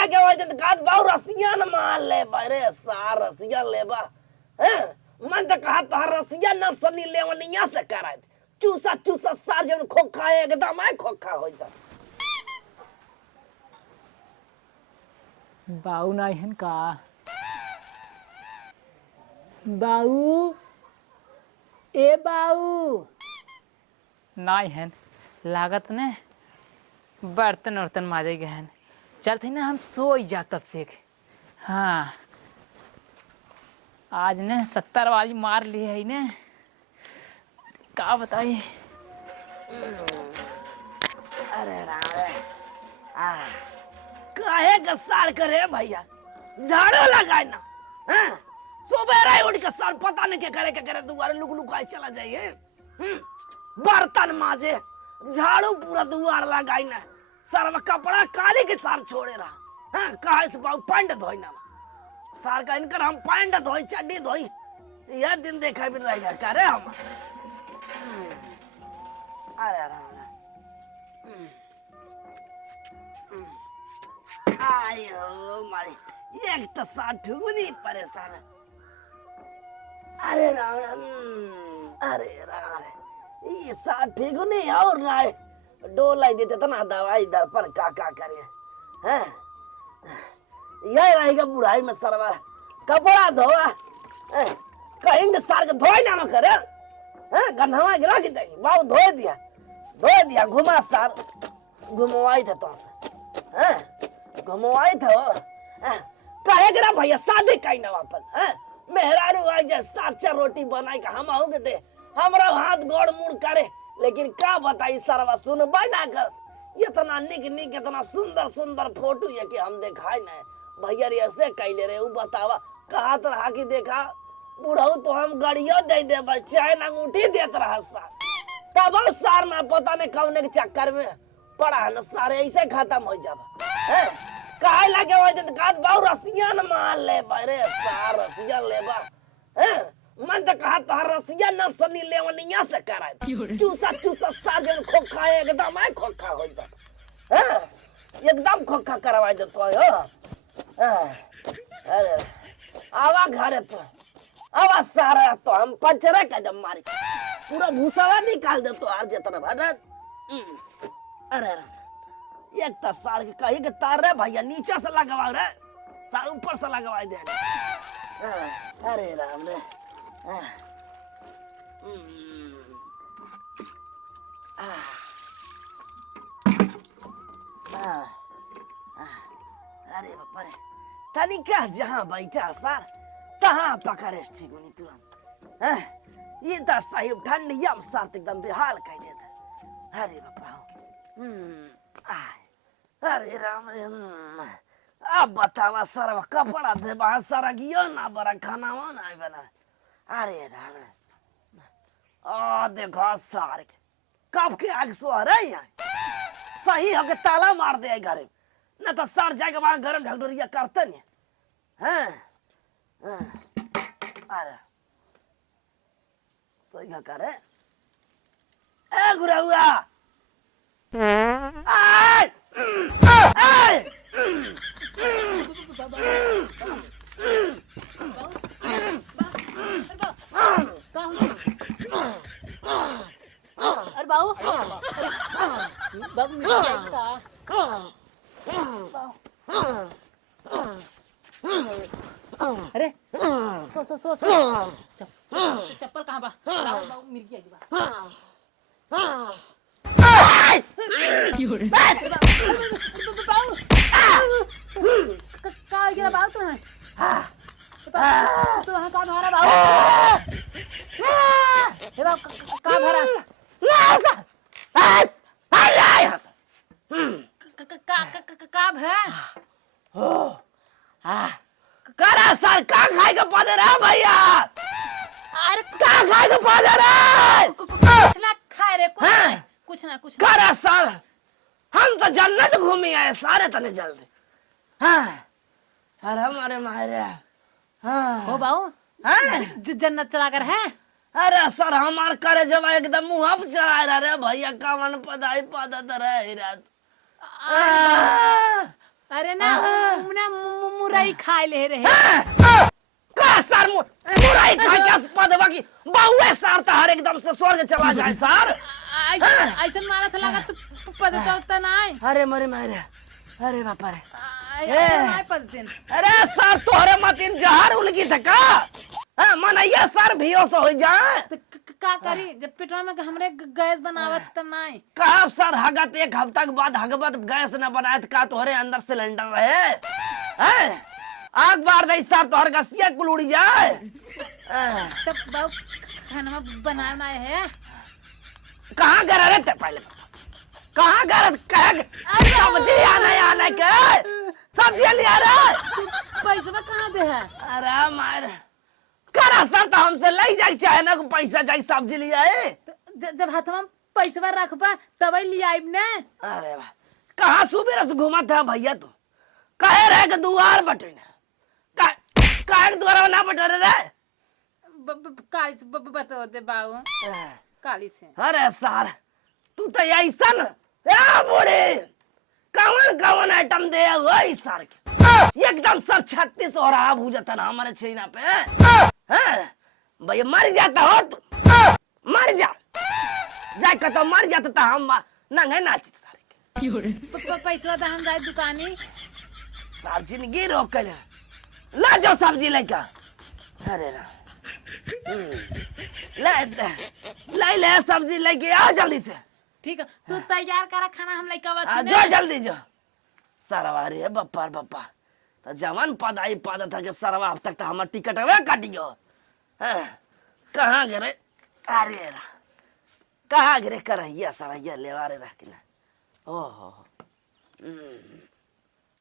लगे हो जन काद बाऊ रसिया न मान ले बरे सार रसिया लेबा हैं मन त कहा तो रसिया न सनी लेवनिया से कराय चूसा चूसा सार जन खोखा एकदम आय खोखा हो जा बाऊ नहीं हन का बाऊ ए बाऊ नहीं हन लागत ने बर्तन वर्तन माजे गए हैं चलते ना हम सोई जा तब से हाँ आज ने 70 वाली मार ली है ने क्या बताइए अरे राम रे काहे का सार करे भैया झाड़ू लगाए ना हैं सुबह उठ के सार पता नहीं क्या करे दुआरे लुक लुकाए चला जाइए बर्तन माजे झाड़ू पूरा दुआर लगाई ना सारा कपड़ा काली के सार छोड़े रहा हैं काहे से बाऊ पैंट धोई ना सार का इनकर हम पैंट धोई चड्डी धोई यह दिन देखा भी रहेगा करे हम अरे राम आयो मारी एक तो साठ गुनी परेशान है अरे राम ये साठ गुनी और ना डोलाई देते तो ना दवाई दर पर का करे हैं यही रहेगा बुढ़ाई में सरवा कपड़ा धोआ कहेंगे सार के धोई ना करे हैं गन्हवा गिरा के दे बाऊ धो दिया घुमा सार घुमवाई थे तुमसे हैं घुमवाई थे कहे करा भैया शादी कई ना वापन मेहरारू आई जा साचा रोटी बनाई का हम आओगे दे हमरा हाथ गोड़ मुड़ करे लेकिन का बताई सरवा सुन ना कर इतना निक इतना सुंदर सुंदर फोटो ये कि हम दिखाई ना भैया रे ऐसे कैले रे उ बतावा कहा तरह की देखा बुढ़ऊ तो हम गड़ियो दे चाहे अंगूठी देत रहा सार तब सार ना पता नहीं कौन के चक्कर में पड़ा न सारे ऐसे खत्म हो जाबा हैं काहे लगे हो जन काद बाऊ रसिया न मान ले बरे सार रसिया लेबा हैं मन त कहा तो रसिया न सनी लेवनिया से कराय चूसा चूसा सार जन खोखा एकदम आय खोखा हो जा हैं एकदम खोखा करवा दे तो हो अरे आवा घरे तो आवा सारा तो हम पंचरे का जब मारी पूरा भूसावा निकाल दे तो आज जितना भटत अरे एक तो सार के कही के तार रे भैया नीचे से लगवा रे सार ऊपर से लगवा दे अरे राम रे अरे बापा रे तनी क्या जहाँ बैठा सार तहाँ पकड़े ठीक नहीं तू ये तो साहिब ठंडिया में सार एकदम बेहाल कह देता अरे बापा अरे राम रे अब बतावा सारा कपड़ा दे बाहर सारा गियो ना बड़ा खाना वो ना बना अरे राम रे देखो सारे कब के आग सो रहे हैं सही होके ताला मार दे घर न तो सार जाके वहां गरम ढकढोरिया करते नहीं हैं अरे सही का करे ए गुरुआ अरे बाऊ अरे सो चप्पल कहाँ बा मिल गया का गिरा बाऊ तो है तो वहाँ का भरा बाऊ हे बाऊ का भरा का भरा करा सर का खाए के पदे रे भैया अरे का खाए के पदे रे कुछ ना खाए रे कुछ ना करा सर हम तो जन्नत घूमी आए सारे तने जल्दी हाँ अरे हमारे मारे हाँ हो बाऊ जन्नत चला कर है अरे सर हमार करे जब एकदम मुँह पे चढ़ाए रहा रे भैया कामन पदाई पदत रहे रात अरे ना मुरई खाए ले रहे का सर मुरई खा के पदवा की बहुए सर तो हर एकदम से स्वर्ग चला जाए सर। ऐसा मारा था लगा तो पदता उतना नहीं। अरे मरे मारे अरे बापा रे नहीं पदते। अरे सर तोहरे मतीन जहर उलगी था का मन ये सर भियो से हो जाए का करी जब पेटवा में हमरे गैस बनावत त नहीं कब सर हगत एक हफ्ता के बाद हगबत गैस न बनाए का तोहरे अंदर सिलेंडर रहे हैं आग बार दे सर तोहर गसिया कुल उड़ जाए। तब बाबू खाना बनाना है कहाँ गए रहते पहले कहाँ गए सब्जी आने के सब्जी लिया रहे पैसा कहाँ दे है। अरे मार करा सर तो हमसे ले जाए चाहे ना पैसा चाहिए सब्जी लिया है जब हाथवा पैसा रखबा तब ले आइब ने। अरे वाह कहाँ सुबह से घुमा था भैया तू कहे रहे के दुआर बटे काहे द्वारा ना बटे रे काली से बता दे बाबू काली से। अरे सर तू तो ऐसा न बूढ़ी कवन कवन आइटम दे वही सर के एकदम सर 36 हो रहा भूजता ना हमारे छीना पे भैया मर जाता हो तू मर जा जाए तो मर जाता था हम नंगे नाची सारे के पैसा तो हम जाए दुकानी सर जिंदगी रोक कर ला जाओ सब्जी लेकर। अरे ले ले सब्जी लेके आओ जल्दी से। ठीक है तू तैयार करा खाना हम लेके आवत जो जल्दी जो सरवा रे बप्पा बप्पा तो जवान पदाई पदा था के सरवा अब तक तो हमार टिकट वे काटी गयो कहाँ गए अरे कहाँ गए करहिया सरहिया लेवा रे रख के ओहो